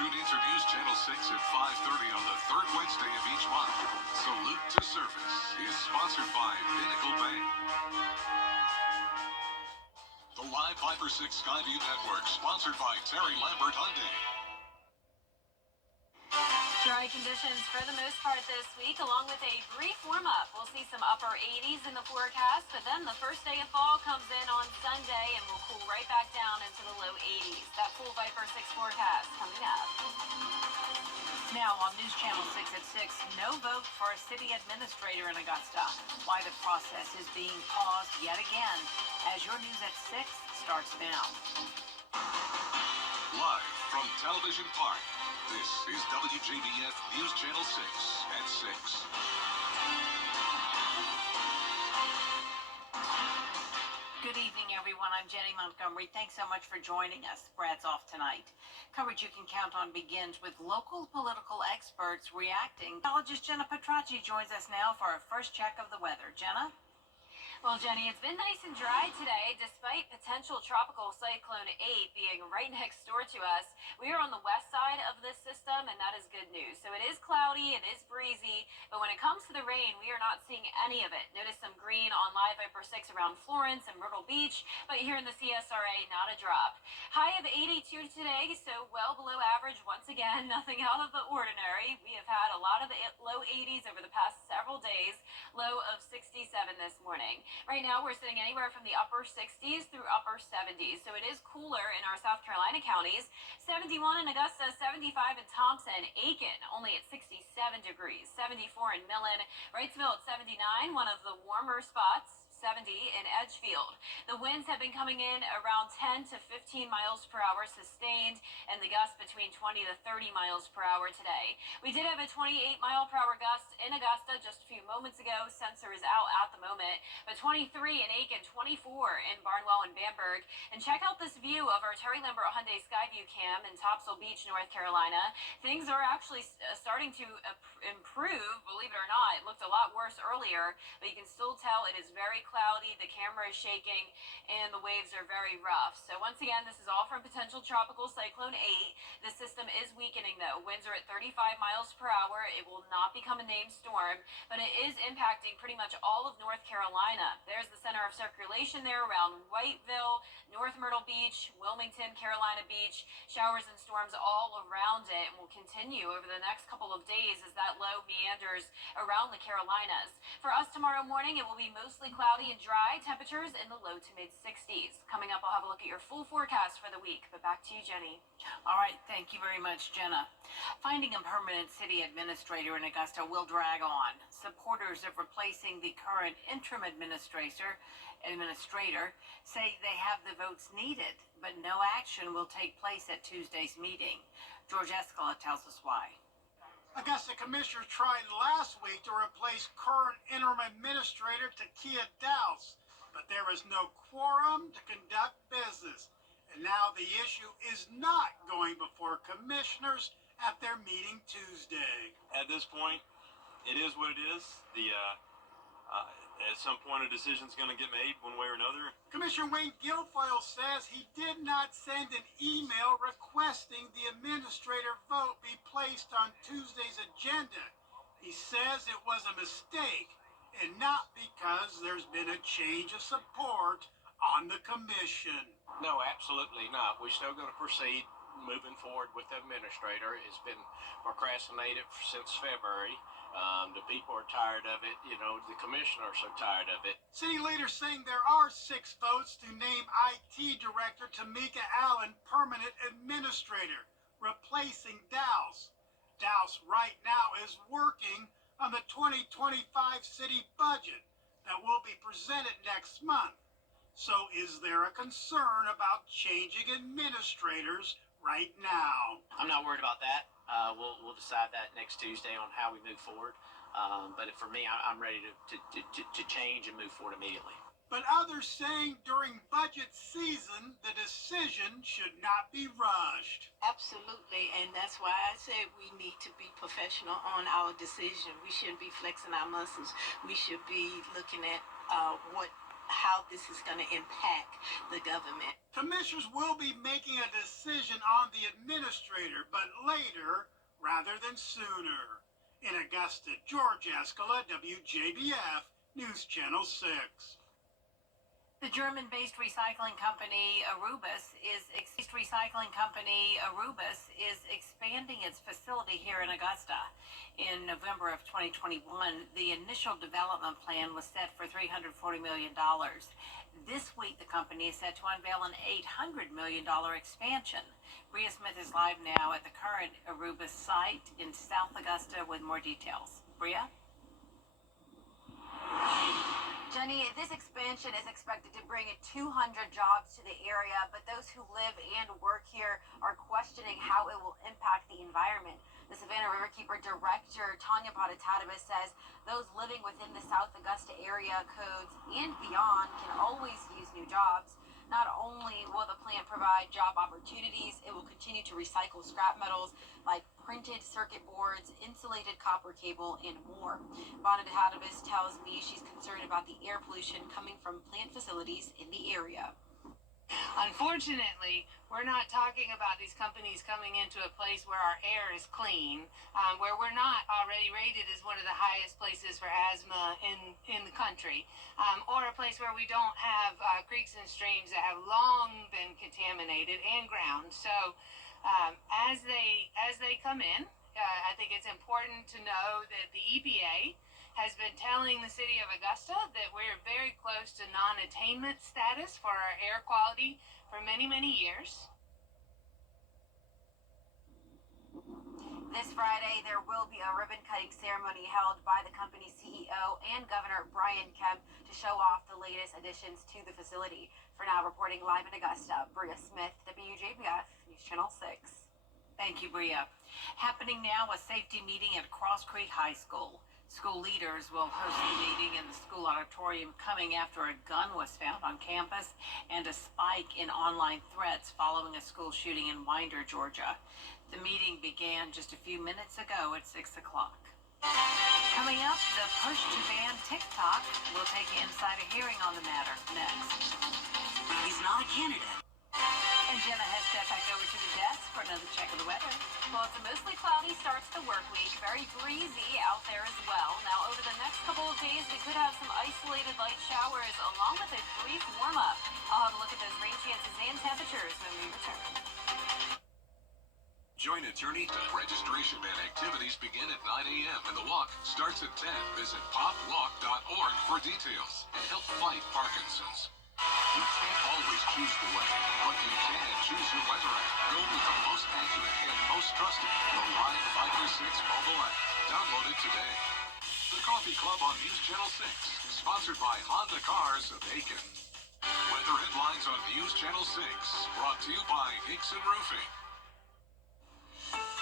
Tune into News Channel 6 at 5:30 on the third Wednesday of each month. Salute to Service is sponsored by Pinnacle Bank. The Live 5 or 6 Skyview Network, sponsored by Terry Lambert Hyundai. Dry conditions for the most part this week, along with a brief warm-up. We'll see some upper 80s in the forecast, but then the first day of fall comes in on Sunday, and we'll cool right back down into the low 80s. That full Viper 6 forecast coming up. Now on News Channel 6 at 6, no vote for a city administrator in Augusta. Why the process is being paused yet again, as your News at 6 starts now. Live from Television Park, this is WJBF News Channel 6 at 6. Good evening, everyone. I'm Jenny Montgomery. Thanks so much for joining us. Brad's off tonight. Coverage you can count on begins with local political experts reacting. Meteorologist Jenna Petracci joins us now for our first check of the weather. Jenna? Well, Jenny, it's been nice and dry today, despite potential tropical cyclone 8 being right next door to us. We are on the west side of this system, and that is good news. So it is cloudy, it is breezy, but when it comes to the rain, we are not seeing any of it. Notice some green on Live Viper 6 around Florence and Myrtle Beach, but here in the CSRA, not a drop. High of 82 today, so well below average once again, nothing out of the ordinary. We have had a lot of low 80s over the past several days, low of 67 this morning. Right now, we're sitting anywhere from the upper 60s through upper 70s, so it is cooler in our South Carolina counties. 71 in Augusta, 75 in Thompson, Aiken only at 67 degrees, 74 in Millen, Wrightsville at 79, one of the warmer spots. 70 in Edgefield. The winds have been coming in around 10 to 15 miles per hour sustained, and the gusts between 20 to 30 miles per hour today. We did have a 28 mile per hour gust in Augusta just a few moments ago. Sensor is out at the moment, but 23 in Aiken, 24 in Barnwell and Bamberg. And check out this view of our Terry Lambert Hyundai Skyview cam in Topsail Beach, North Carolina. Things are actually starting to improve, believe it or not. It looked a lot worse earlier, but you can still tell it is very cloudy, the camera is shaking, and the waves are very rough. So once again, this is all from potential tropical cyclone 8. The system is weakening though. Winds are at 35 miles per hour. It will not become a named storm, but it is impacting pretty much all of North Carolina. There's the center of circulation there around Whiteville, North Myrtle Beach, Wilmington, Carolina Beach. Showers and storms all around it and will continue over the next couple of days as that low meanders around the Carolinas. For us tomorrow morning, it will be mostly cloudy and dry, temperatures in the low to mid 60s. Coming up, I'll have a look at your full forecast for the week, but back to you, Jenny. All right, thank you very much, Jenna. Finding a permanent city administrator in Augusta will drag on. Supporters of replacing the current interim administrator say they have the votes needed, but no action will take place at Tuesday's meeting. George Escala tells us why. Augusta Commissioners tried last week to replace current interim administrator Takia Dowse, but there is no quorum to conduct business. And now the issue is not going before commissioners at their meeting Tuesday. At this point, it is what it is. At some point, a decision's going to get made one way or another. Commissioner Wayne Guilfoyle says he did not send an email requesting the administrator vote be placed on Tuesday's agenda. He says it was a mistake and not because there's been a change of support on the commission. No, absolutely not. We're still going to proceed moving forward with the administrator. It's been procrastinated since February. The people are tired of it. You know, the commissioners are tired of it. City leaders saying there are 6 votes to name IT Director Tamika Allen permanent administrator, replacing Dowse. Dowse right now is working on the 2025 city budget that will be presented next month. So is there a concern about changing administrators right now? I'm not worried about that. We'll decide that next Tuesday on how we move forward. But for me, I'm ready to change and move forward immediately. But others saying during budget season, the decision should not be rushed. Absolutely, and that's why I said we need to be professional on our decision. We shouldn't be flexing our muscles. We should be looking at what how this is going to impact the government. Commissioners will be making a decision on the administrator, but later rather than sooner. In Augusta, George Escala, WJBF, News Channel 6. The German-based recycling company Arubis is expanding its facility here in Augusta. In November of 2021, the initial development plan was set for $340 million. This week, the company is set to unveil an $800 million expansion. Bria Smith is live now at the current Arubis site in South Augusta with more details. Bria? Jenny, this expansion is expected to bring 200 jobs to the area, but those who live and work here are questioning how it will impact the environment. The Savannah Riverkeeper Director, Tanya Potatatabas, says those living within the South Augusta area codes and beyond can always use new jobs. Not only will the plant provide job opportunities, it will continue to recycle scrap metals like printed circuit boards, insulated copper cable, and more. Potatatabas tells me she's concerned about the air pollution coming from plant facilities in the area. Unfortunately, we're not talking about these companies coming into a place where our air is clean, where we're not already rated as one of the highest places for asthma in the country, or a place where we don't have creeks and streams that have long been contaminated and ground. So as they come in, I think it's important to know that the EPA has been telling the city of Augusta that we're very close to non-attainment status for our air quality for many, many years. This Friday, there will be a ribbon-cutting ceremony held by the company's CEO and Governor Brian Kemp to show off the latest additions to the facility. For now, reporting live in Augusta, Bria Smith, WJBF, News Channel 6. Thank you, Bria. Happening now, a safety meeting at Cross Creek High School. School leaders will host a meeting in the school auditorium coming after a gun was found on campus and a spike in online threats following a school shooting in Winder, Georgia. The meeting began just a few minutes ago at 6 o'clock. Coming up, the push to ban TikTok. We'll take you inside a hearing on the matter next. He's not a candidate. And Jenna has stepped back over to the desk for another check of the weather. Well, it's a mostly cloudy start to the work week. Very breezy out there as well. Now, over the next couple of days, we could have some isolated light showers along with a brief warm-up. I'll have a look at those rain chances and temperatures when we return. Join attorney. Registration and activities begin at 9 a.m. and the walk starts at 10. Visit popwalk.org for details and help fight Parkinson's. You can't always choose the weather, but you can choose your weather app. Go with the most accurate and most trusted, the Live 536 mobile app. Download it today. The Coffee Club on News Channel 6, sponsored by Honda Cars of Aiken. Weather headlines on News Channel 6, brought to you by Nixon Roofing.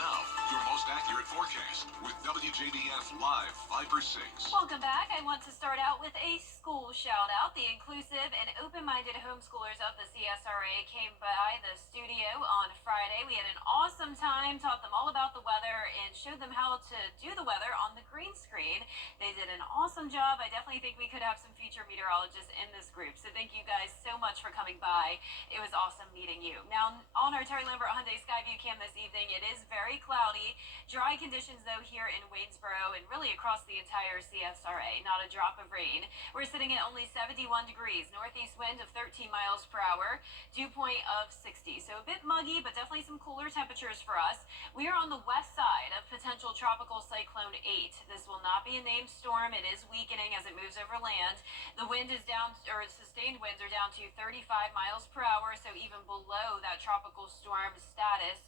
Now, your most accurate forecast with WJBF Live 536. Welcome back. I want to start out with a school shout out. The inclusive and open-minded homeschoolers of the CSRA came by the studio on Friday. We had an awesome time, taught them all about the weather, and showed them how to do the weather on the green screen. They did an awesome job. I definitely think we could have some future meteorologists in this group. So thank you guys so much for coming by. It was awesome meeting you. Now, on our Terry Lambert Hyundai Skyview cam this evening, it is very cloudy. Dry conditions, though, here in Waynesboro and really across the entire CSRA. Not a drop of rain. We're sitting at only 71 degrees. Northeast wind of 13 miles per hour. Dew point of 60. So a bit muggy, but definitely some cooler temperatures for us. We are on the west side of potential tropical cyclone 8. This will not be a named storm. It is weakening as it moves over land. The wind is down, or sustained winds are down to 35 miles per hour, so even below that tropical storm status.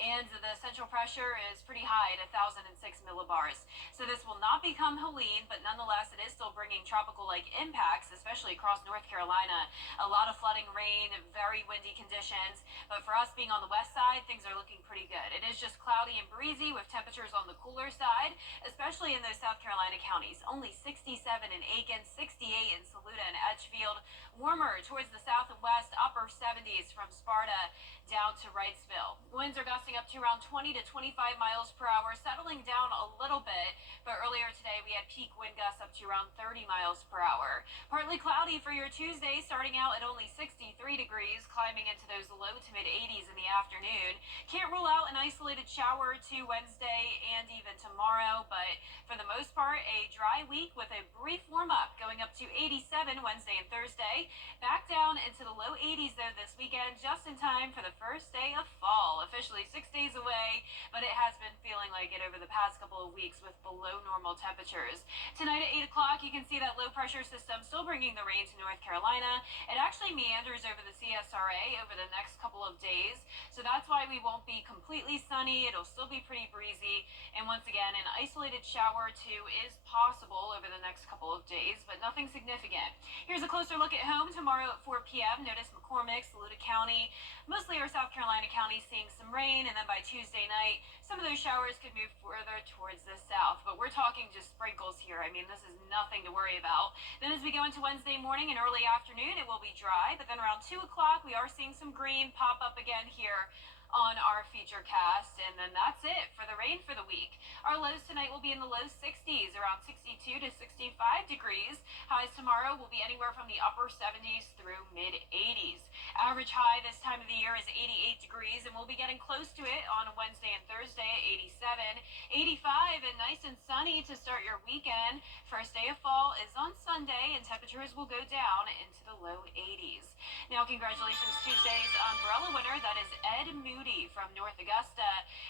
And the central pressure is pretty high at 1,006 millibars. So this will not become Helene, but nonetheless, it is still bringing tropical-like impacts, especially across North Carolina. A lot of flooding, rain, very windy conditions. But for us being on the west side, things are looking pretty good. It is just cloudy and breezy with temperatures on the cooler side, especially in those South Carolina counties. Only 67 in Aiken, 68 in Saluda and Edgefield. Warmer towards the south and west, upper 70s from Sparta down to Wrightsville. Winds are gusting up to around 20 to 25 miles per hour, settling down a little bit, but earlier today we had peak wind gusts up to around 30 miles per hour. Partly cloudy for your Tuesday, starting out at only 63 degrees, climbing into those low to mid 80s in the afternoon. Can't rule out an isolated shower or two Wednesday and even tomorrow, but for the most part, a dry week with a brief warm up, going up to 87 Wednesday and Thursday. Back down into the low 80s though this weekend, just in time for the first day of fall. Officially 6 days away, but it has been feeling like it over the past couple of weeks with below normal temperatures. Tonight at 8 o'clock, you can see that low pressure system still bringing the rain to North Carolina. It actually meanders over the CSRA over the next couple of days, so that's why we won't be completely sunny. It'll still be pretty breezy, and once again, an isolated shower or two is possible over the next couple of days, but nothing significant. Here's a closer look at home tomorrow at 4 p.m. Notice McCormick, Saluda County, mostly our South Carolina counties seeing some rain, and then by Tuesday night, some of those showers could move further towards the south, but we're talking just sprinkles here. I mean, this is nothing to worry about. Then as we go into Wednesday morning and early afternoon, it will be dry, but then around 2 o'clock, we are seeing some green pop up again here on our feature cast, and then that's it for the rain for the week. Our lows tonight will be in the low 60s, around 62 to 65 degrees. Highs tomorrow will be anywhere from the upper 70s through mid 80s. Average high this time of the year is 88 degrees, and we'll be getting close to it on Wednesday and Thursday at 87, 85, and nice and sunny to start your weekend. First day of fall is on Sunday, and temperatures will go down into the low 80s. Now, congratulations Tuesday's umbrella winner. That is Ed Moody from North Augusta.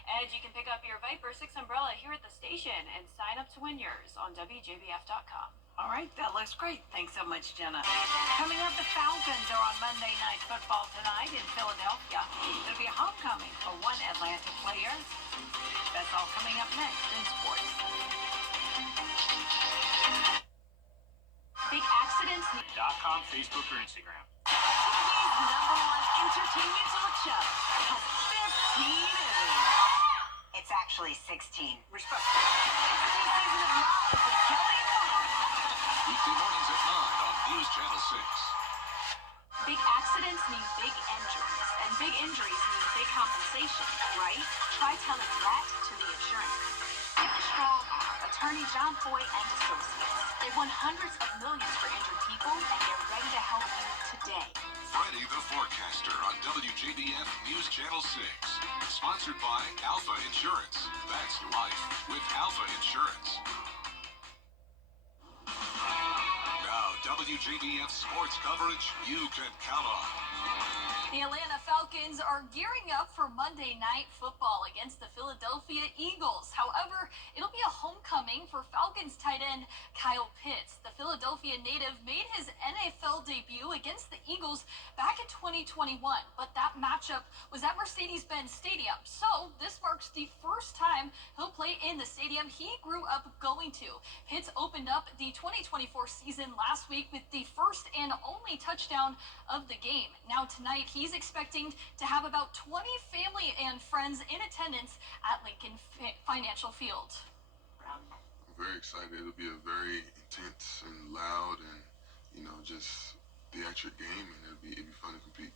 Ed, you can pick up your Viper 6 umbrella here at the station and sign up to win yours on WJBF.com. All right, that looks great. Thanks so much, Jenna. Coming up, the Falcons are on Monday Night Football tonight in Philadelphia. There'll be a homecoming for one Atlanta player. That's all coming up next in sports. Big accidents. .com, Facebook, or Instagram. TV's #1 entertainment talk show has 15 Emmys. It's actually 16. Respect. It's a new season of Live with Kelly and Mom. Weekday mornings at 9 on News Channel 6. Big accidents mean big injuries, and big injuries mean big compensation, right? Try telling that to the insurance company. Give a strong arm. Attorney John Foy and Associates. They've won hundreds of millions for injured people, and they're ready to help you today. Friday the Forecaster on WJBF News Channel 6. Sponsored by Alpha Insurance. That's life with Alpha Insurance. Now, WJBF sports coverage you can count on. The Atlanta Falcons are gearing up for Monday Night Football against the Philadelphia Eagles. However, it'll be a homecoming for Falcons tight end Kyle Pitts. The Philadelphia native made his NFL debut against the Eagles back in 2021, but that matchup was at Mercedes-Benz Stadium. So this marks the first time he'll play in the stadium he grew up going to. Pitts opened up the 2024 season last week with the first and only touchdown of the game. Now tonight, he's expecting to have about 20 family and friends in attendance at Lincoln Financial Field. I'm very excited. It'll be a very intense and loud and, just theatric game, and it'll be fun to compete.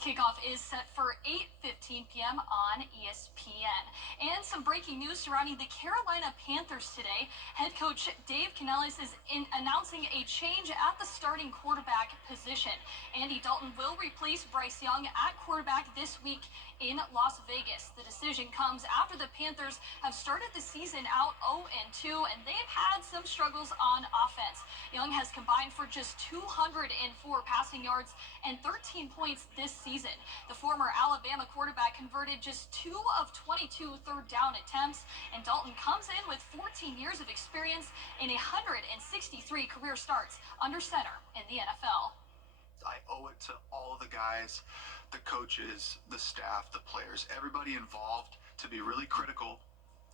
Kickoff is set for 8:15 p.m. on ESPN. And some breaking news surrounding the Carolina Panthers today. Head coach Dave Canales is announcing a change at the starting quarterback position. Andy Dalton will replace Bryce Young at quarterback this week in Las Vegas. The decision comes after the Panthers have started the season out 0-2, and they've had some struggles on offense. Young has combined for just 204 passing yards and 13 points this season. The former Alabama quarterback converted just 2 of 22 third down attempts, and Dalton comes in with 14 years of experience and 163 career starts under center in the NFL. I owe it to all of the guys, the coaches, the staff, the players, everybody involved to be really critical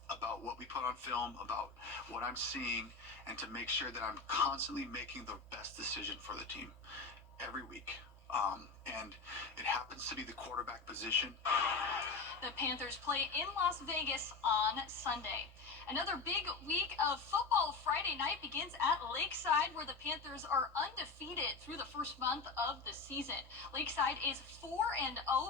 about what we put on film, about what I'm seeing, and to make sure that I'm constantly making the best decision for the team every week. and it happens to be the quarterback position. The Panthers play in Las Vegas on Sunday. Another big week of football Friday night begins at Lakeside, where the Panthers are undefeated through the first month of the season. Lakeside is 4-0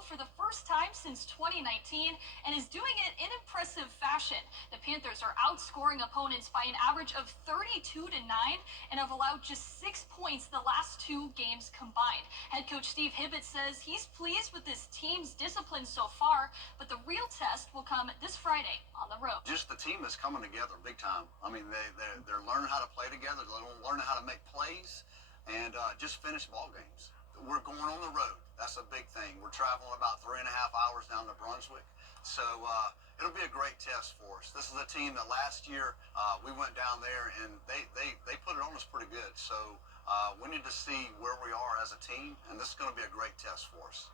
for the first time since 2019 and is doing it in impressive fashion. The Panthers are outscoring opponents by an average of 32-9 and have allowed just 6 points the last 2 games combined. Head coach Steve Hibbett says he's pleased with this team's discipline so far, but the real test will come this Friday on the road. Just the team is coming together big time. I mean, they're learning how to play together. They're learning how to make plays and just finish ball games. We're going on the road. That's a big thing. We're traveling about 3.5 hours down to Brunswick. So it'll be a great test for us. This is a team that last year we went down there and they put it on us pretty good. So we need to see where we are as a team, and this is going to be a great test for us.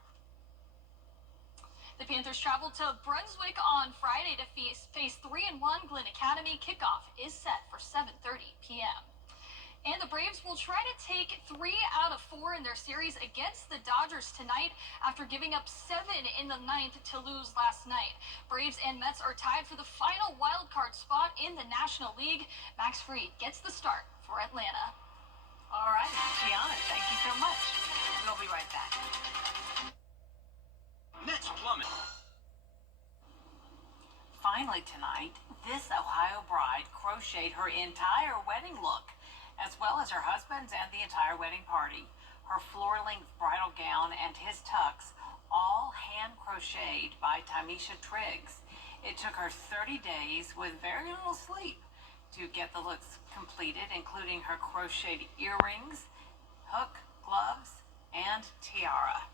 The Panthers travel to Brunswick on Friday to face 3-1 Glen Academy. Kickoff is set for 7:30 p.m. And the Braves will try to take 3 out of 4 in their series against the Dodgers tonight after giving up 7 in the 9th to lose last night. Braves and Mets are tied for the final wild card spot in the National League. Max Fried gets the start for Atlanta. All right, Gianna, thank you so much. We'll be right back. Next Plumbing. Finally tonight, this Ohio bride crocheted her entire wedding look, as well as her husband's and the entire wedding party. Her floor-length bridal gown and his tux, all hand crocheted by Tamisha Triggs. It took her 30 days with very little sleep to get the looks completed, including her crocheted earrings, hook, gloves, and tiara.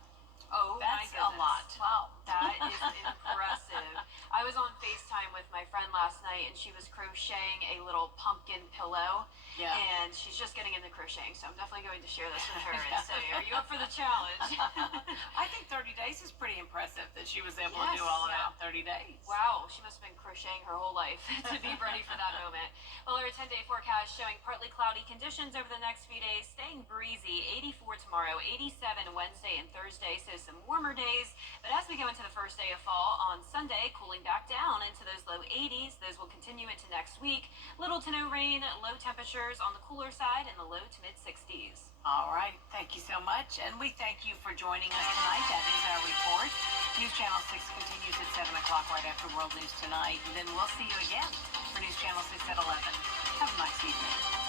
Oh, That's my goodness. a lot. Wow, that is impressive. I was on FaceTime with my friend last night, and she was crocheting a little pumpkin pillow. Yeah. And she's just getting into crocheting, so I'm definitely going to share this with her and say, are you up for the challenge? I think 30 days is pretty impressive that she was able to Yes, do all of yeah. that in 30 days. Wow, she must have been crocheting her whole life to be ready for that moment. Well, our 10-day forecast showing partly cloudy conditions over the next few days, staying breezy, 84 tomorrow, 87 Wednesday and Thursday, so some warmer days. But as we go into the first day of fall on Sunday, cooling back down into those low 80s. Those will continue into next week. Little to no rain, low temperatures on the cooler side in the low to mid 60s. All right. Thank you so much. And we thank you for joining us tonight. That is our report. News Channel 6 continues at 7 o'clock right after World News Tonight. And then we'll see you again for News Channel 6 at 11. Have a nice evening.